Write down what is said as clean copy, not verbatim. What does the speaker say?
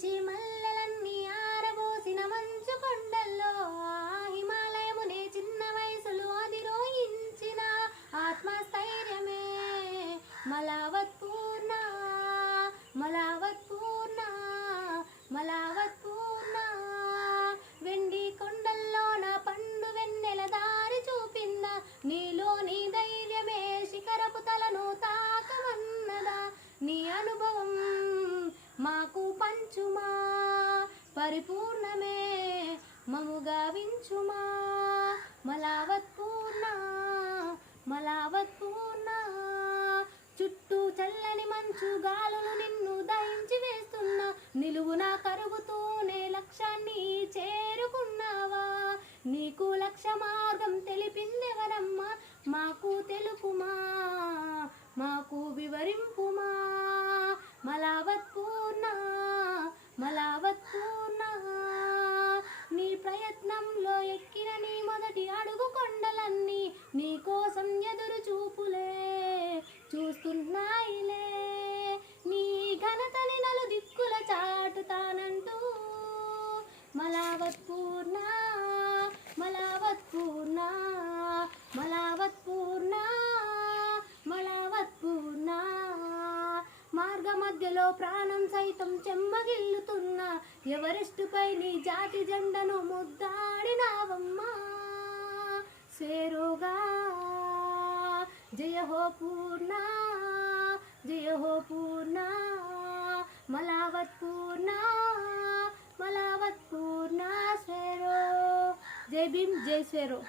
విరించి మల్లెలన్నీ ఆరబోసిన మంచు కొండల్లో ఆ హిమాలయమునే చిన్న వయసులో అధిరోహించిన ఆత్మస్థైర్యమే మలావత్ పూర్ణ మలావత్ పూర్ణ మలావత్ పూర్ణ. వెండి కొండల్లో నా పండు వెన్నెల దారి చూపింద నీలోని ధైర్యమే శిఖరపు తలను తాకమన్నదా. నీ అనుభవం మాకు పంచుమా పరిపూర్ణమే మము గావించుమా మలావత్ పూర్ణ మలావత్ పూర్ణ. చుట్టూ చల్లని మంచు గాలులు నిన్ను దహించి వేస్తున్నా నిలువున కరుగుతూనే లక్ష్యాన్ని చేరుకున్నావా. నీకు లక్ష్య మార్గం తెలిపిందెవరమ్మా మాకు తెలుపుమా మాకు వివరింపుమా మలావత్ పూర్ణ మలావత్ పూర్ణ. నీ ప్రయత్నంలో ఎక్కిన నీ మొదటి అడుగు కొండలన్నీ నీ కోసం ఎదురు చూపులే చూస్తున్నాయిలే. నీ ఘనతని నలు దిక్కుల చాటుతానంటూ మలావత్ పూర్ణ మలావత్ పూర్ణ మలావత్ పూర్ణ మలావత్ పూర్ణ. మార్గ మధ్యలో ప్రాణం సైతం చెమ్మగిల్లుతున్నా ఎవరెస్టుపై నీ జాతి జెండను ముద్దాడినావమ్మా. సేరుగా జయ హో పూర్ణ జయ హో పూర్ణ మలావత్ పూర్ణ మలావత్ పూర్ణ. సేరో జై భీమ్ జై సేరో.